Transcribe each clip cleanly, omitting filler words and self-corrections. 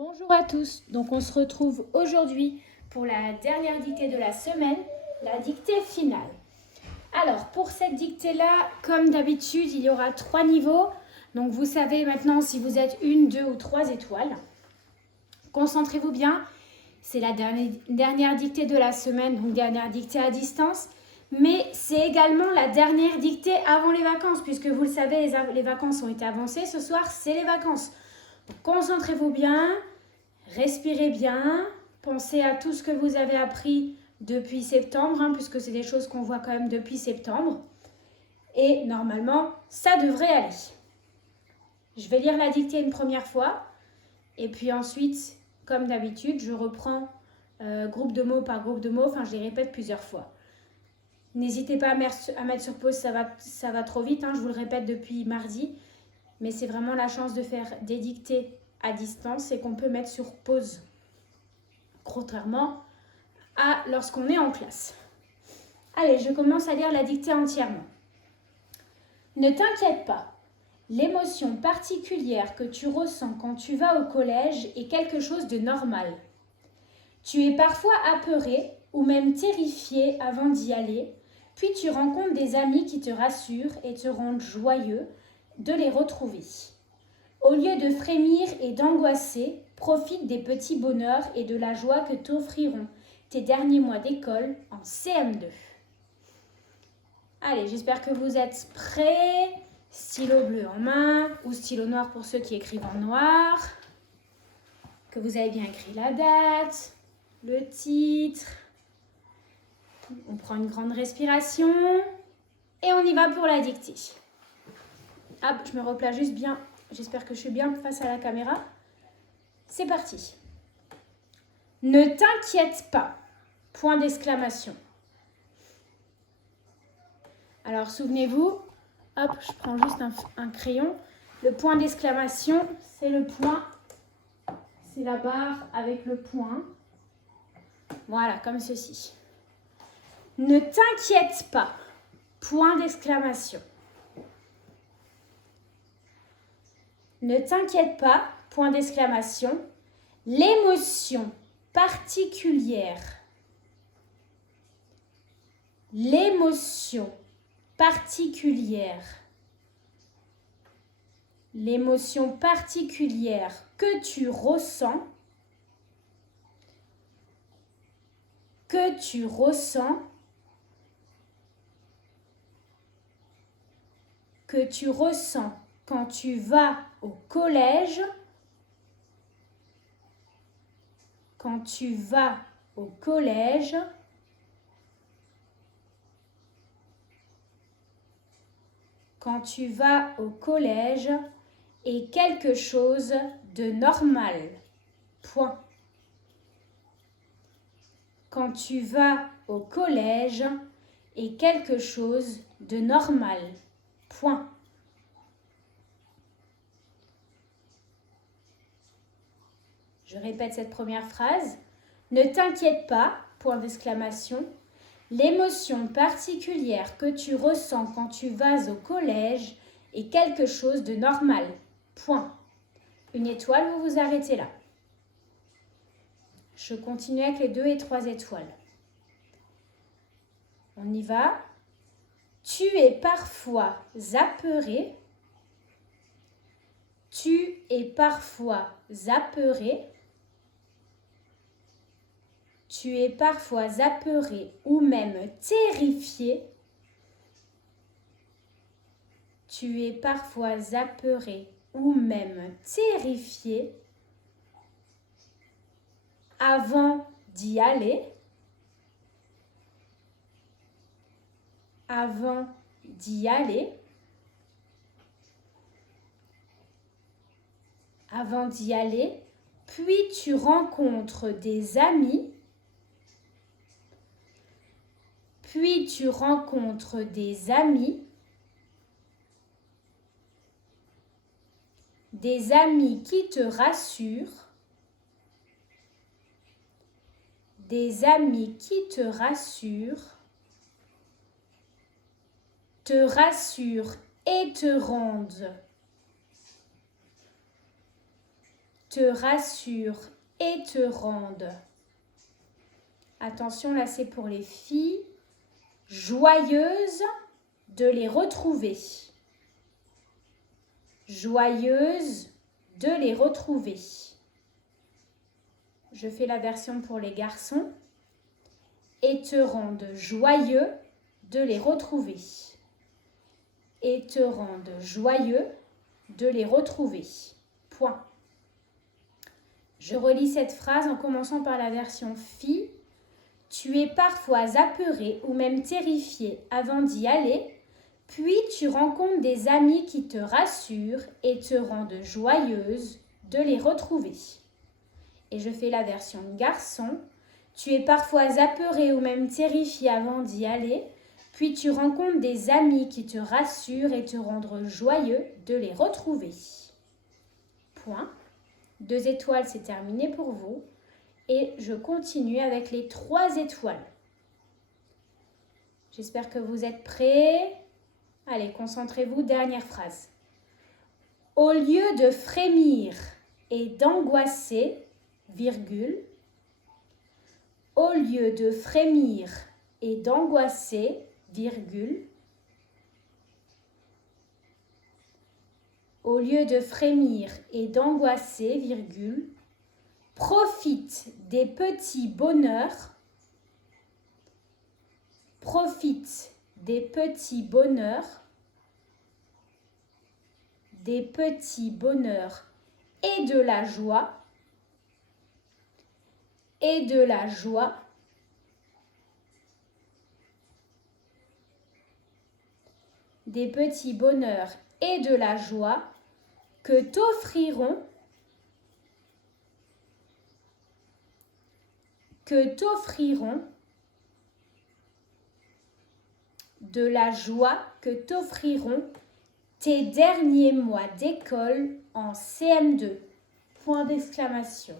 Bonjour à tous, donc on se retrouve aujourd'hui pour la dernière dictée de la semaine, la dictée finale. Alors pour cette dictée-là, comme d'habitude, il y aura 3 niveaux. Donc vous savez maintenant si vous êtes 1, 2 ou 3 étoiles. Concentrez-vous bien, c'est la dernière dictée de la semaine, donc dernière dictée à distance. Mais c'est également la dernière dictée avant les vacances, puisque vous le savez, les vacances ont été avancées. Ce soir, c'est les vacances. Concentrez-vous bien, respirez bien, pensez à tout ce que vous avez appris depuis septembre, puisque c'est des choses qu'on voit quand même depuis septembre. Et normalement, ça devrait aller. Je vais lire la dictée une première fois, et puis ensuite, comme d'habitude, je reprends groupe de mots par groupe de mots, je les répète plusieurs fois. N'hésitez pas à mettre sur pause, ça va trop vite, je vous le répète depuis mardi. Mais c'est vraiment la chance de faire des dictées à distance et qu'on peut mettre sur pause, contrairement à lorsqu'on est en classe. Allez, je commence à lire la dictée entièrement. Ne t'inquiète pas, l'émotion particulière que tu ressens quand tu vas au collège est quelque chose de normal. Tu es parfois apeuré ou même terrifié avant d'y aller, puis tu rencontres des amis qui te rassurent et te rendent joyeux de les retrouver. Au lieu de frémir et d'angoisser, profite des petits bonheurs et de la joie que t'offriront tes derniers mois d'école en CM2. Allez, j'espère que vous êtes prêts. Stylo bleu en main ou stylo noir pour ceux qui écrivent en noir. Que vous avez bien écrit la date, le titre. On prend une grande respiration et on y va pour la dictée. Hop, je me replace juste bien. J'espère que je suis bien face à la caméra. C'est parti. Ne t'inquiète pas. Point d'exclamation. Alors, souvenez-vous, hop, je prends juste un crayon. Le point d'exclamation, c'est le point. C'est la barre avec le point. Voilà, comme ceci. Ne t'inquiète pas. Point d'exclamation. Ne t'inquiète pas. Point d'exclamation. L'émotion particulière. L'émotion particulière. L'émotion particulière que tu ressens. Que tu ressens. Que tu ressens quand tu vas au collège. Quand tu vas au collège. Quand tu vas au collège est quelque chose de normal. Point. Quand tu vas au collège est quelque chose de normal. Point. Je répète cette première phrase. Ne t'inquiète pas, point d'exclamation. L'émotion particulière que tu ressens quand tu vas au collège est quelque chose de normal. Point. Une étoile, vous vous arrêtez là. Je continue avec les 2 et 3 étoiles. On y va. Tu es parfois apeuré. Tu es parfois apeuré. Tu es parfois apeuré ou même terrifié. Tu es parfois apeuré ou même terrifié avant d'y aller. Avant d'y aller. Avant d'y aller. Puis tu rencontres des amis. Puis tu rencontres des amis. Des amis qui te rassurent. Des amis qui te rassurent et te rendent te rassurent et te rendent. Attention, là c'est pour les filles. Joyeuse de les retrouver. Joyeuse de les retrouver. Je fais la version pour les garçons. Et te rendent joyeux de les retrouver. Et te rendent joyeux de les retrouver. Point. Je relis cette phrase en commençant par la version fille. Tu es parfois apeuré ou même terrifié avant d'y aller, puis tu rencontres des amis qui te rassurent et te rendent joyeuse de les retrouver. Et je fais la version garçon. Tu es parfois apeuré ou même terrifié avant d'y aller, puis tu rencontres des amis qui te rassurent et te rendent joyeux de les retrouver. Point. 2 étoiles, c'est terminé pour vous. Et je continue avec les 3 étoiles. J'espère que vous êtes prêts. Allez, concentrez-vous, dernière phrase. Au lieu de frémir et d'angoisser, virgule, au lieu de frémir et d'angoisser, virgule, au lieu de frémir et d'angoisser, virgule, profite des petits bonheurs, profite des petits bonheurs et de la joie, des petits bonheurs et de la joie que t'offriront de la joie que t'offriront tes derniers mois d'école en CM2. Point d'exclamation.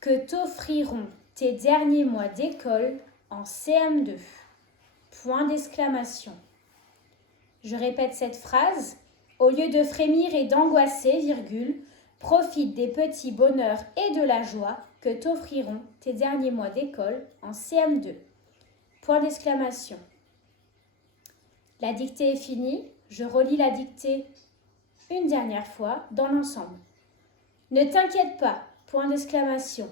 Que t'offriront tes derniers mois d'école en CM2. Point d'exclamation. Je répète cette phrase. Au lieu de frémir et d'angoisser, virgule, profite des petits bonheurs et de la joie que t'offriront tes derniers mois d'école en CM2. Point d'exclamation. La dictée est finie. Je relis la dictée une dernière fois dans l'ensemble. Ne t'inquiète pas. Point d'exclamation.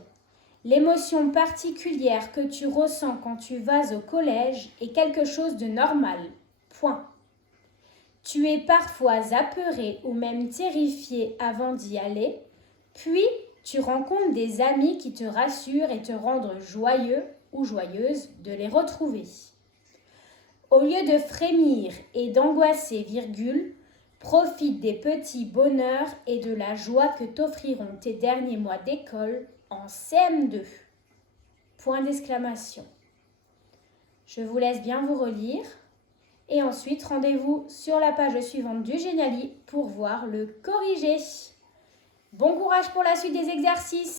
L'émotion particulière que tu ressens quand tu vas au collège est quelque chose de normal. Point. Tu es parfois apeuré ou même terrifié avant d'y aller, puis tu rencontres des amis qui te rassurent et te rendent joyeux ou joyeuse de les retrouver. Au lieu de frémir et d'angoisser, virgule, profite des petits bonheurs et de la joie que t'offriront tes derniers mois d'école en CM2. Point d'exclamation. Je vous laisse bien vous relire. Et ensuite, rendez-vous sur la page suivante du Geniali pour voir le corrigé. Bon courage pour la suite des exercices!